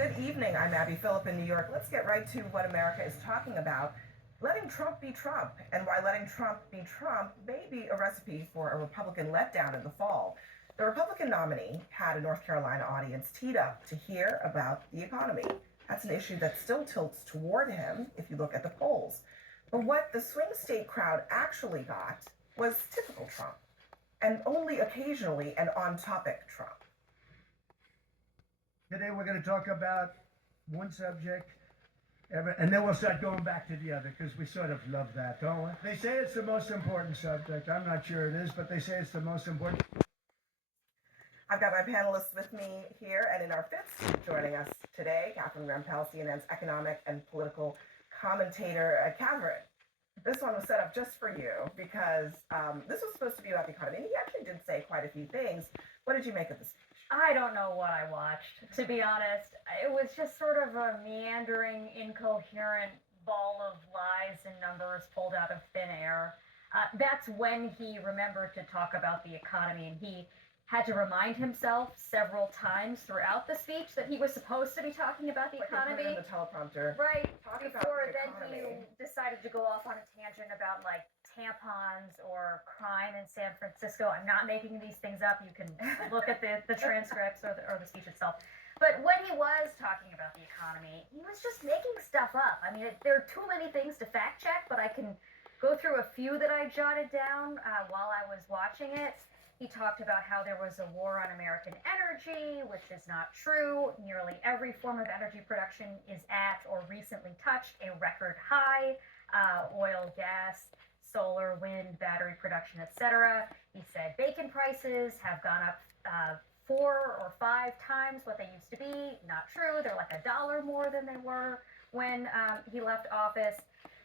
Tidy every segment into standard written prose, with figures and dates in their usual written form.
Good evening. I'm Abby Phillip in New York. Let's get right to what America is talking about. Letting Trump be Trump, and why letting Trump be Trump may be a recipe for a Republican letdown in the fall. The Republican nominee had a North Carolina audience teed up to hear about the economy. That's an issue that still tilts toward him if you look at the polls. But what the swing state crowd actually got was typical Trump, and only occasionally an on topic Trump. Today we're going to talk about one subject, and then we'll start going back to the other because we sort of love that, don't we? They say it's the most important subject. I'm not sure it is, but they say it's the most important. I've got my panelists with me here, and in our fifth seat joining us today, Catherine Rampell, CNN's economic and political commentator. Catherine, this one was set up just for you because this was supposed to be about the economy. He actually did say quite a few things. What did you make of this? I don't know what I watched, to be honest. It was just sort of a meandering, incoherent ball of lies and numbers pulled out of thin air. That's when he remembered to talk about the economy, and he had to remind himself several times throughout the speech that he was supposed to be talking about the economy. The teleprompter. Right. Talk Before about the then economy. he decided to go off on a tangent about like tampons or crime in San Francisco. I'm not making these things up. You can look at the transcripts or the speech itself. But when he was talking about the economy, he was just making stuff up. I mean, there are too many things to fact check, but I can go through a few that I jotted down while I was watching it. He talked about how there was a war on American energy, which is not true. Nearly every form of energy production is at or recently touched a record high. Oil, gas, solar, wind, battery production, etc. He said bacon prices have gone up 4 or 5 times what they used to be. Not true. They're like $1 more than they were when he left office.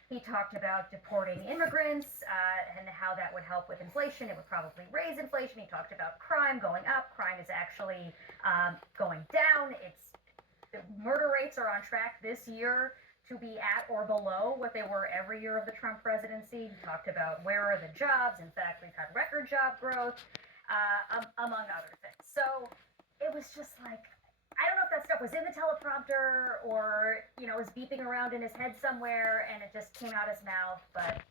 He talked about deporting immigrants and how that would help with inflation. It would probably raise inflation. He talked about crime going up. Crime is actually going down. The murder rates are on track this year to be at or below what they were every year of the Trump presidency. He talked about where are the jobs. In fact, we've had record job growth, among other things. So it was just like, I don't know if that stuff was in the teleprompter or, was beeping around in his head somewhere and it just came out his mouth, but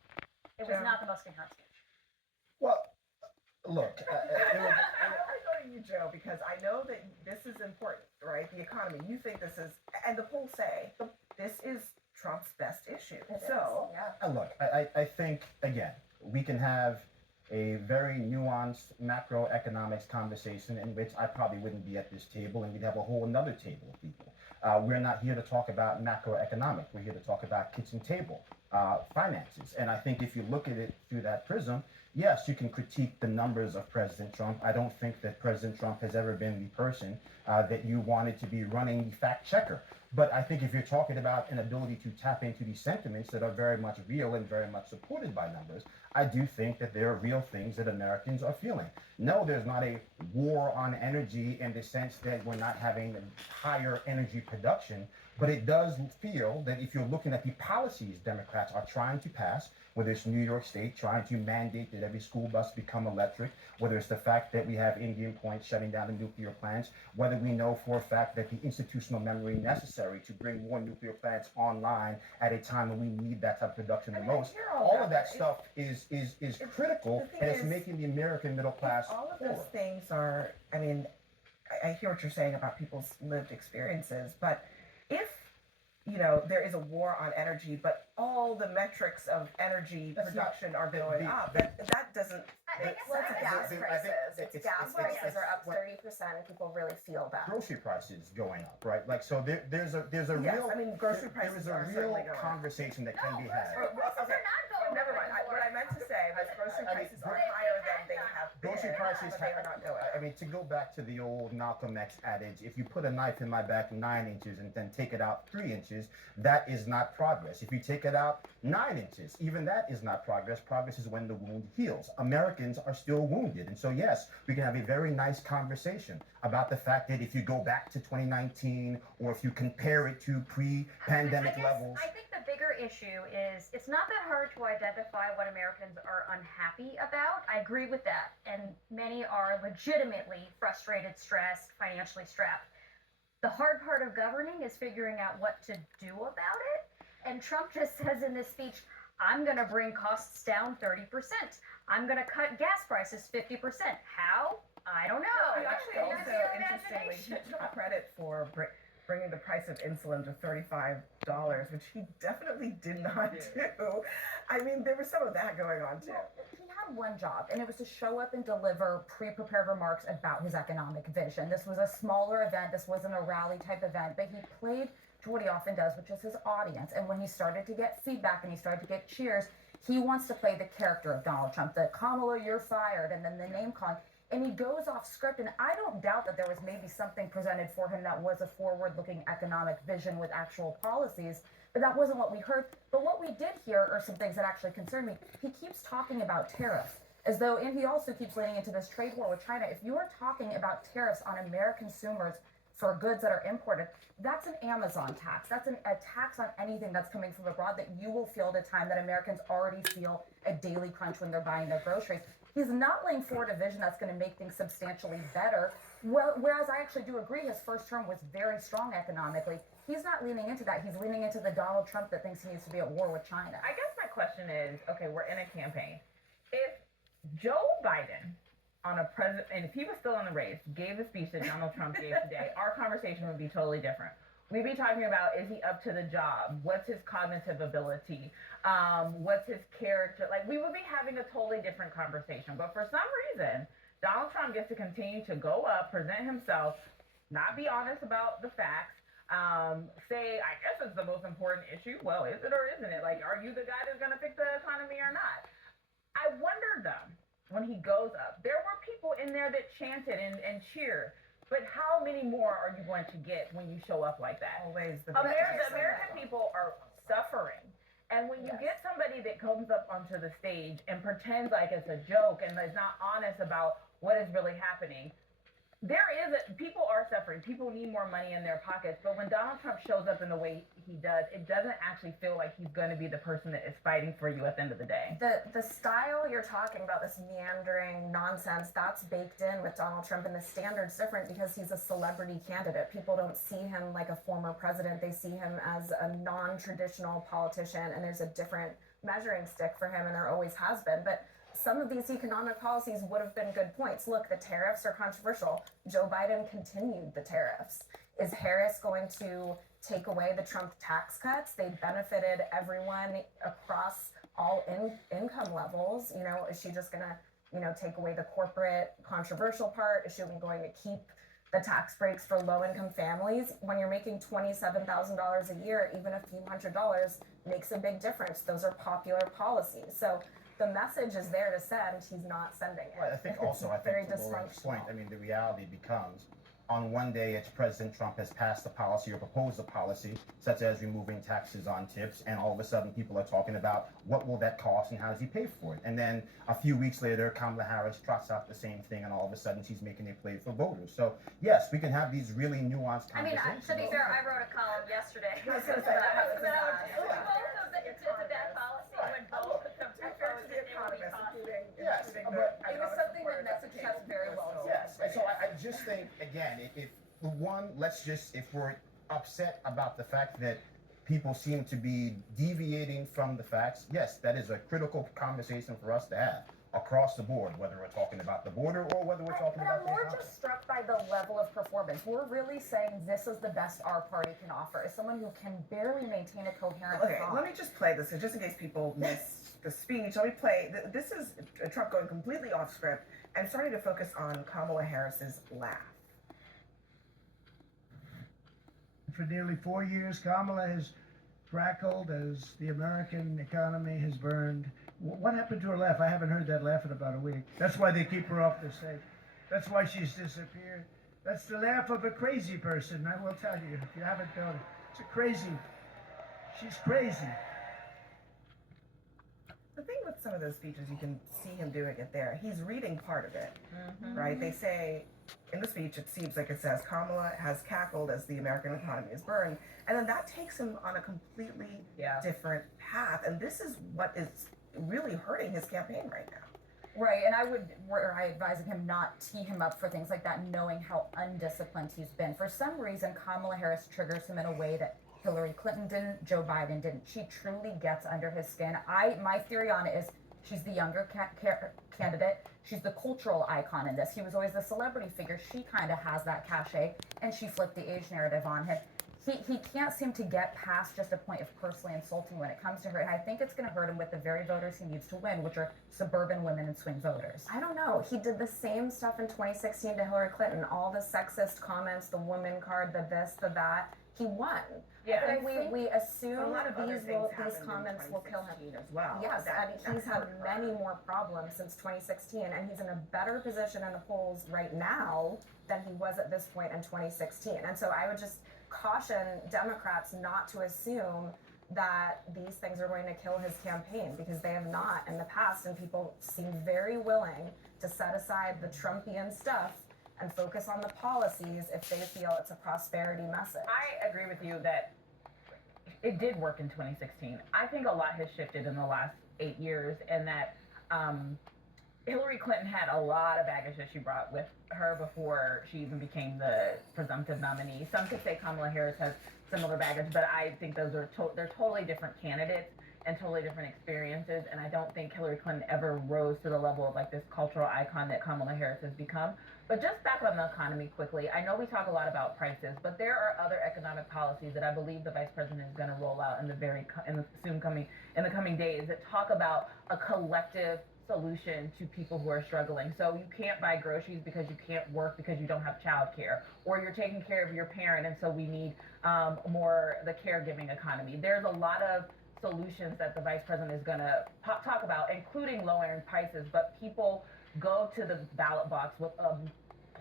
it was not the most coherent speech. Well, look, I go to you, Joe, because I know that this is important, right? The economy. You think this is, and the polls say this is Trump's best issue. Look, I think, again, we can have a very nuanced macroeconomics conversation in which I probably wouldn't be at this table and we'd have a whole another table of people. We're not here to talk about macroeconomics. We're here to talk about kitchen table finances. And I think if you look at it through that prism, yes, you can critique the numbers of President Trump. I don't think that President Trump has ever been the person that you wanted to be running the fact checker. But I think if you're talking about an ability to tap into these sentiments that are very much real and very much supported by numbers, I do think that there are real things that Americans are feeling. No, there's not a war on energy in the sense that we're not having higher energy production, but it does feel that if you're looking at the policies Democrats are trying to pass, whether it's New York State trying to mandate that every school bus become electric, whether it's the fact that we have Indian Point shutting down the nuclear plants, whether we know for a fact that the institutional memory necessary to bring more nuclear plants online at a time when we need that type of production the most, all of that stuff is critical, and it's making the American middle class all of those things are, I hear what you're saying about people's lived experiences, but if there is a war on energy, but all the metrics of energy production are going up. That doesn't make sense. Gas prices are up 30%, and people really feel that. Grocery prices going up, right? Like, so there's a Yes, real grocery prices there are is a certainly real going up. conversation that can be had. Grocery prices are not going Never mind. up What I meant to say was grocery prices are higher than they have been. Grocery prices but they are not going I mean, to go back to the old Malcolm X adage, if you put a knife in my back 9 inches and then take it out 3 inches, that is not progress. If you take it out 9 inches, even that is not progress. Progress is when the wound heals. Americans are still wounded. And so, yes, we can have a very nice conversation about the fact that if you go back to 2019 or if you compare it to pre-pandemic levels. I think the bigger issue is it's not that hard to identify what Americans are unhappy about. I agree with that. And many are legitimately frustrated, stressed, financially strapped. The hard part of governing is figuring out what to do about it. And Trump just says in this speech, I'm going to bring costs down 30%. I'm going to cut gas prices 50%. How? I don't know. He actually Use also, your interestingly, he imagination. took credit for bringing the price of insulin to $35, which he definitely did not do. I mean, there was some of that going on too. Well, he had one job, and it was to show up and deliver pre-prepared remarks about his economic vision. This was a smaller event. This wasn't a rally type event, but he played to what he often does, which is his audience. And when he started to get feedback and he started to get cheers, he wants to play the character of Donald Trump, the Kamala, you're fired, and then the name calling. And he goes off script, and I don't doubt that there was maybe something presented for him that was a forward-looking economic vision with actual policies, but that wasn't what we heard. But what we did hear are some things that actually concern me. He keeps talking about tariffs, as though, and he also keeps leaning into this trade war with China. If you are talking about tariffs on American consumers for goods that are imported, that's an Amazon tax. That's a tax on anything that's coming from abroad that you will feel at a time that Americans already feel a daily crunch when they're buying their groceries. He's not laying forward a vision that's going to make things substantially better. Well, whereas I actually do agree his first term was very strong economically. He's not leaning into that. He's leaning into the Donald Trump that thinks he needs to be at war with China. I guess my question is, okay, we're in a campaign. If Joe Biden on a president, and if he was still in the race, gave the speech that Donald Trump gave today, our conversation would be totally different. We'd be talking about, is he up to the job? What's his cognitive ability? What's his character? Like, we would be having a totally different conversation. But for some reason, Donald Trump gets to continue to go up, present himself, not be honest about the facts, say, I guess it's the most important issue. Well, is it or isn't it? Like, are you the guy that's going to fix the economy or not? I wonder, though, when he goes up, there were people in there that chanted and cheered. But how many more are you going to get when you show up like that? Always the American people are suffering. And when you get somebody that comes up onto the stage and pretends like it's a joke and is not honest about what is really happening, people are suffering. People need more money in their pockets. But when Donald Trump shows up in the way he does, it doesn't actually feel like he's going to be the person that is fighting for you at the end of the day. The style you're talking about, this meandering nonsense, that's baked in with Donald Trump, and the standard's different because he's a celebrity candidate. People don't see him like a former president. They see him as a non-traditional politician, and there's a different measuring stick for him, and there always has been. But some of these economic policies would have been good points. Look, the tariffs are controversial. Joe Biden continued the tariffs. Is Harris going to take away the Trump tax cuts? They benefited everyone across all income levels. You know, is she just going to, take away the corporate controversial part? Is she going to keep the tax breaks for low-income families? When you're making $27,000 a year, even a few $100s makes a big difference. Those are popular policies. So the message is there to send. He's not sending it. Right, I think also, I Very think to Lauren's point, dysfunctional. I mean, the reality becomes, on one day, it's President Trump has passed a policy or proposed a policy, such as removing taxes on tips, and all of a sudden people are talking about what will that cost and how does he pay for it? And then a few weeks later, Kamala Harris trots out the same thing, and all of a sudden she's making a play for voters. So yes, we can have these really nuanced I mean, conversations. to be fair, I wrote a column yesterday. I was gonna say, that was It's a bad policy when both of them proposed it, it would be costly. Yes, including but the it was economic something support that message came has very well so- Yes, and so I just think, again, if one, if we're upset about the fact that people seem to be deviating from the facts, yes, that is a critical conversation for us to have across the board, whether we're talking about the border or whether we're talking But about I'm the more economy. just struck by the level of performance. We're really saying this is the best our party can offer. As someone who can barely maintain a coherent Okay, thought. let me just play this, just in case people miss the speech. Let me play. This is Trump going completely off script and starting to focus on Kamala Harris's laugh. For nearly 4 years, Kamala has crackled as the American economy has burned. What happened to her laugh? I haven't heard that laugh in about a week. That's why they keep her off the stage. That's why she's disappeared. That's the laugh of a crazy person, I will tell you. If you haven't known it, it's a crazy. She's crazy. The thing with some of those speeches, you can see him doing it there. He's reading part of it, right? They say in the speech, it seems like it says Kamala has cackled as the American economy is burned, and then that takes him on a completely Yeah. different path. And this is what is really hurting his campaign right now. Right, and I advising him not tee him up for things like that, knowing how undisciplined he's been. For some reason, Kamala Harris triggers him in a way that Hillary Clinton didn't, Joe Biden didn't. She truly gets under his skin. My theory on it is she's the younger candidate. She's the cultural icon in this. He was always the celebrity figure. She kind of has that cachet, and she flipped the age narrative on him. He can't seem to get past just a point of personally insulting when it comes to her, and I think it's going to hurt him with the very voters he needs to win, which are suburban women and swing voters. I don't know. He did the same stuff in 2016 to Hillary Clinton. All the sexist comments, the woman card, the this, the that. He won. Yeah. I think we assume A lot of other these things these happened comments in will kill him. 2016 as well. Yes, That and he's had hurt her. many more problems since 2016, and he's in a better position in the polls right now than he was at this point in 2016. And so I would just caution Democrats not to assume that these things are going to kill his campaign, because they have not in the past, and people seem very willing to set aside the Trumpian stuff and focus on the policies if they feel it's a prosperity message. I agree with you that it did work in 2016. I think a lot has shifted in the last 8 years, and that Hillary Clinton had a lot of baggage that she brought with her before she even became the presumptive nominee. Some could say Kamala Harris has similar baggage, but I think those are they're totally different candidates and totally different experiences. And I don't think Hillary Clinton ever rose to the level of like this cultural icon that Kamala Harris has become. But just back on the economy quickly, I know we talk a lot about prices, but there are other economic policies that I believe the vice president is going to roll out in the coming days that talk about a collective solution to people who are struggling. So you can't buy groceries because you can't work because you don't have childcare, or you're taking care of your parent, and so we need more the caregiving economy. There's a lot of solutions that the vice president is going to talk about, including lowering prices, but people go to the ballot box with a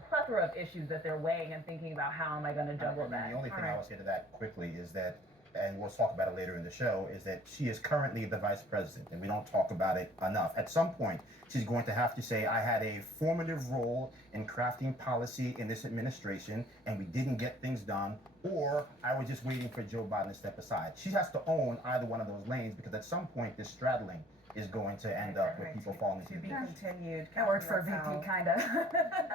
plethora of issues that they're weighing and thinking about, how am I going to juggle that? The only thing I will say to that quickly is that, and we'll talk about it later in the show, is that she is currently the vice president, and we don't talk about it enough. At some point, she's going to have to say, I had a formative role in crafting policy in this administration, and we didn't get things done, or I was just waiting for Joe Biden to step aside. She has to own either one of those lanes, because at some point, this straddling is going to end up with people falling To into be the continued. That worked for Catherine Raffel. VP, kind of.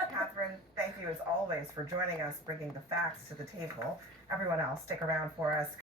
Catherine, thank you as always for joining us, bringing the facts to the table. Everyone else, stick around for us.